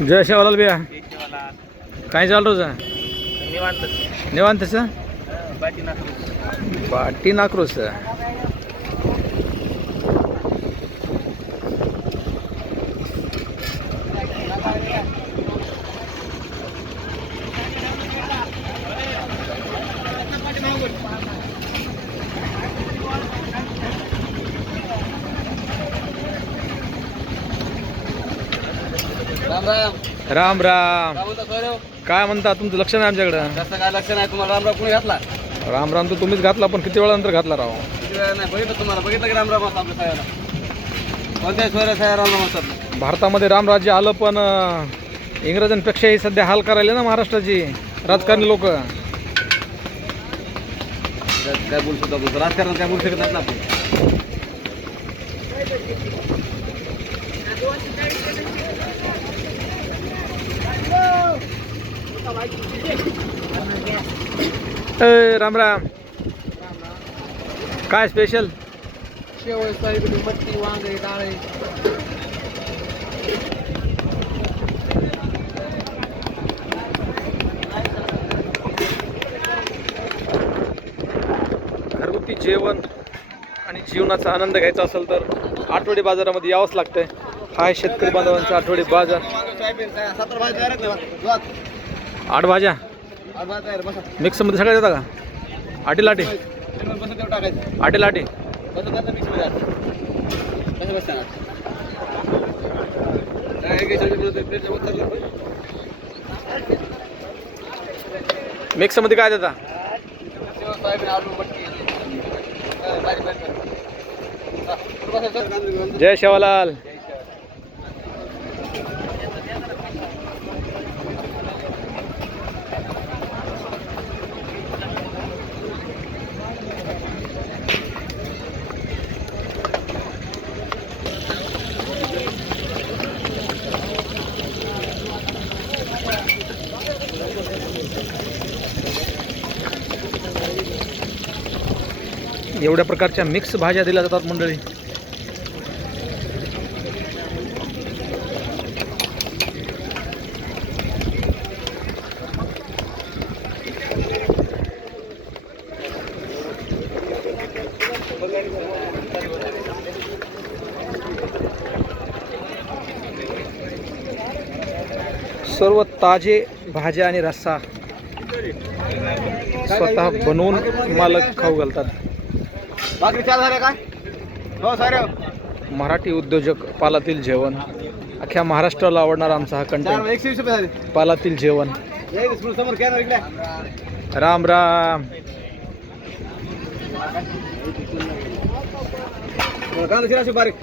जय शेवालाल भैया, काय चाल रोज निवांतच बाटी नाक्रोस. राम राम. राम राम. काय म्हणता सर? काय म्हणता? तुमचं लक्ष नाही आमच्याकडं. कसं काय लक्ष नाही तुम्हाला? रामराव कोणी घातला? राम राम तर तुम्हीच घातला, पण किती वेळानंतर घातला राव? किती वेळा नाही बघितलं तुम्हाला? बघितलं की रामराव असं आपल्या साहेबाला? कोणत्या सोयऱ्या साहेब रामराव असतात? भारतामध्ये रामराज्य आलं, पण इंग्रजांपेक्षाही सध्या हाल करायले ना महाराष्ट्राची राजकारणी लोक. काय बोलू शकतो आपण? राजकारण काय बोलू शकत नाही ना आपण. राम राम. काय स्पेशल? शेवळ, सोयाबीन, मटकी, वांगे, डाळे. घरगुती जेवण आणि जीवनाचा आनंद घ्यायचा असेल तर आठवडी बाजारामध्ये यावंच लागतंय. हा आहे शेतकरी बांधवांचा आठवडी बाजार. सोयाबीन 70 भाजी तयार आहेत ना? 8 भाज्या बसा. मिक्स मध्ये सगळ्या देता का? आटी लाटी बसा तेवढं टाकायचं. आटी लाटी. बसा त्याचं मिक्स मध्ये आता. कसं बसता? मिक्स मध्ये काय देता? सोयाबीन, आलू, मटकी. जय शेवालाल. एवढ्या प्रकारच्या मिक्स भाज्या दिल्या जातात मंडळी. सर्व ताजे भाज्या आणि रस्सा स्वतः बनवून मालक खाऊ घालतात. भाकरी 4 झाल्या काय? हो साऱ्या. मराठी उद्योजक पालातील जेवण. अख्ख्या महाराष्ट्राला आवडणारा आमचा हा कंटेंट. 120 रुपये झाले. पालातील जेवण. समोर कॅनर इकडे. राम राम. कांदा चिराशी बारीक.